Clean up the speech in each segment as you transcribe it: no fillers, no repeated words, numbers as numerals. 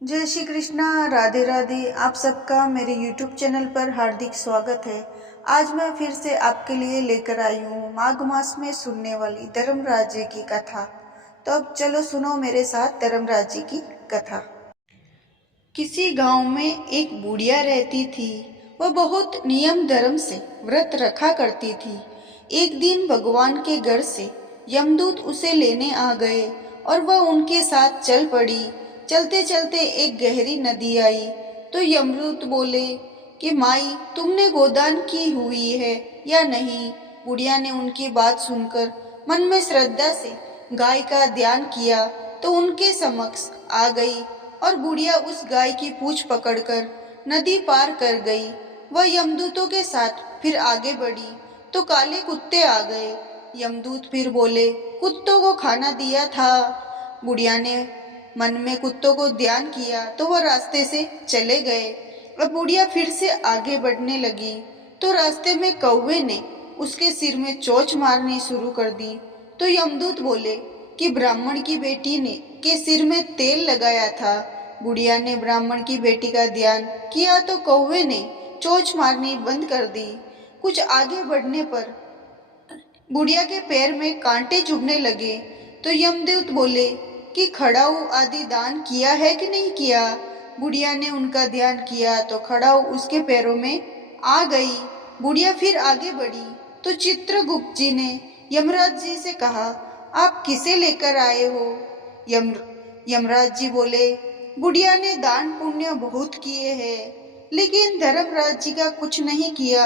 जय श्री कृष्णा, राधे राधे। आप सबका मेरे YouTube चैनल पर हार्दिक स्वागत है। आज मैं फिर से आपके लिए लेकर आई हूँ माघ मास में सुनने वाली धर्मराज जी की कथा। तो अब चलो सुनो मेरे साथ धर्मराज जी की कथा। किसी गांव में एक बुढ़िया रहती थी। वह बहुत नियम धर्म से व्रत रखा करती थी। एक दिन भगवान के घर से यमदूत उसे लेने आ गए और वह उनके साथ चल पड़ी। चलते चलते एक गहरी नदी आई तो यमदूत बोले कि माई, तुमने गोदान की हुई है या नहीं। बुढ़िया ने उनकी बात सुनकर मन में श्रद्धा से गाय का ध्यान किया तो उनके समक्ष आ गई और बुढ़िया उस गाय की पूंछ पकड़कर नदी पार कर गई। वह यमदूतों के साथ फिर आगे बढ़ी तो काले कुत्ते आ गए। यमदूत फिर बोले, कुत्तों को खाना दिया था। बुढ़िया ने मन में कुत्तों को ध्यान किया तो वह रास्ते से चले गए। अब बुढ़िया फिर से आगे बढ़ने लगी तो रास्ते में कौवे ने उसके सिर में चोंच मारनी शुरू कर दी। तो यमदूत बोले कि ब्राह्मण की बेटी ने के सिर में तेल लगाया था। बुढ़िया ने ब्राह्मण की बेटी का ध्यान किया तो कौवे ने चोंच मारनी बंद कर दी। कुछ आगे बढ़ने पर बुढ़िया के पैर में कांटे चुभने लगे तो यमदूत बोले कि खड़ाऊ आदि दान किया है कि नहीं किया। बुढ़िया ने उनका ध्यान किया तो खड़ाऊ उसके पैरों में आ गई। बुढ़िया फिर आगे बढ़ी तो चित्रगुप्त जी ने यमराज जी से कहा, आप किसे लेकर आए हो। यमराज जी बोले, बुढ़िया ने दान पुण्य बहुत किए हैं लेकिन धर्मराज जी का कुछ नहीं किया,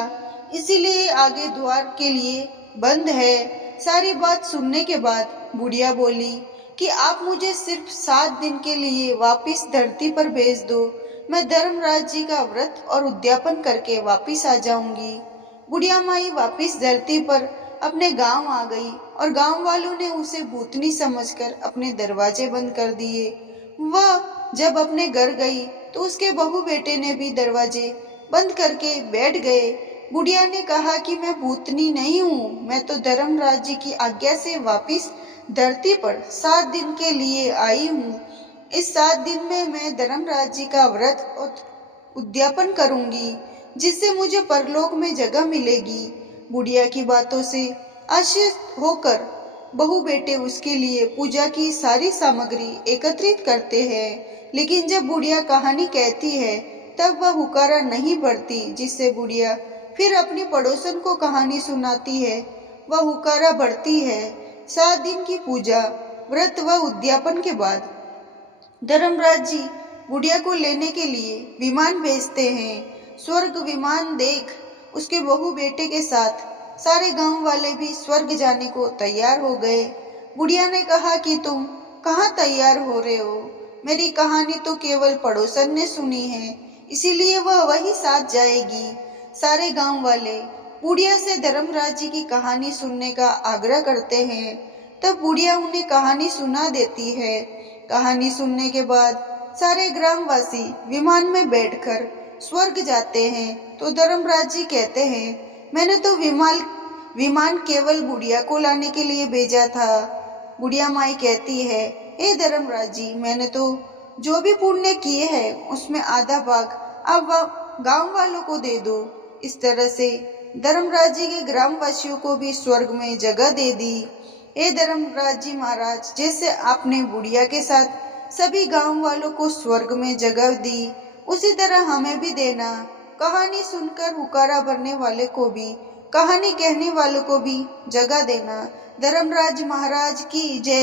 इसीलिए आगे द्वार के लिए बंद है। सारी बात सुनने के बाद बुढ़िया बोली कि आप मुझे सिर्फ 7 दिन के लिए वापिस धरती पर भेज दो। मैं धर्मराज जी का व्रत और उद्यापन करके वापिस आ जाऊंगी। बुढ़िया माई वापिस धरती पर अपने गांव आ गई और गांव वालों ने उसे भूतनी समझकर अपने दरवाजे बंद कर दिए। वह जब अपने घर गई तो उसके बहू बेटे ने भी दरवाजे बंद करके बैठ गए। बुढ़िया ने कहा कि मैं भूतनी नहीं हूँ, मैं तो धर्मराज जी की आज्ञा से वापिस धरती पर 7 दिन के लिए आई हूँ। इस 7 दिन में मैं धर्मराज जी का व्रत और उद्यापन करूंगी जिससे मुझे परलोक में जगह मिलेगी। बुढ़िया की बातों से आश्चर्य होकर बहू बेटे उसके लिए पूजा की सारी सामग्री एकत्रित करते हैं। लेकिन जब बुढ़िया कहानी कहती है तब वह हुकारा नहीं बढ़ती, जिससे बुढ़िया फिर अपनी पड़ोसन को कहानी सुनाती है। वह हुकारा बढ़ती है। 7 दिन की पूजा व्रत व उद्यापन के बाद धर्मराज जी बुढ़िया को लेने के लिए विमान भेजते हैं। स्वर्ग विमान देख उसके बहू बेटे के साथ सारे गांव वाले भी स्वर्ग जाने को तैयार हो गए। बुढ़िया ने कहा कि तुम कहाँ तैयार हो रहे हो, मेरी कहानी तो केवल पड़ोसन ने सुनी है, इसीलिए वह वही साथ जाएगी। सारे गांव वाले बुढ़िया से धर्मराज जी की कहानी सुनने का आग्रह करते हैं। तब बुढ़िया उन्हें कहानी सुना देती है। कहानी सुनने के बाद सारे ग्रामवासी विमान में बैठकर स्वर्ग जाते हैं। तो धर्मराज जी कहते हैं, मैंने तो विमान केवल बुढ़िया को लाने के लिए भेजा था। बुढ़िया माई कहती है, हे धर्मराज जी, मैंने तो जो भी पुण्य किए हैं उसमें आधा भाग अब गांव वालों को दे दो। इस तरह से धर्मराज जी के ग्रामवासियों को भी स्वर्ग में जगह दे दी। हे धर्मराज जी महाराज, जैसे आपने बुढ़िया के साथ सभी गांव वालों को स्वर्ग में जगह दी, उसी तरह हमें भी देना। कहानी सुनकर हुकारा भरने वाले को भी, कहानी कहने वालों को भी जगह देना। धर्मराज महाराज की जय।